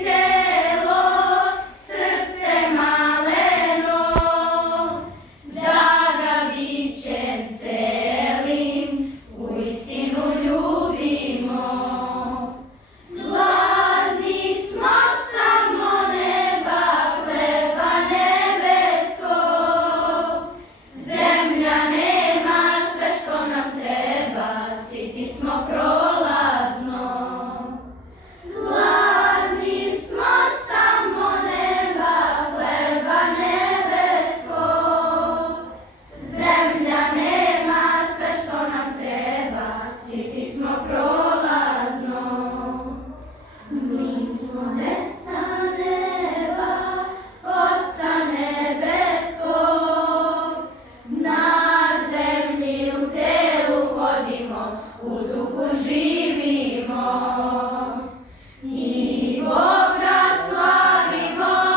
Чуєте-ло, srce maleno, da ga bićem celim uistinu ljubimo. Gladni smo samo neba, hleba nebeskog, zemlja nema sve što nam treba, siti smo prolazno. Gladni smo samo neba, hleba nebeskog, zemlja nema sve što nam treba, siti smo prolazno. Mi smo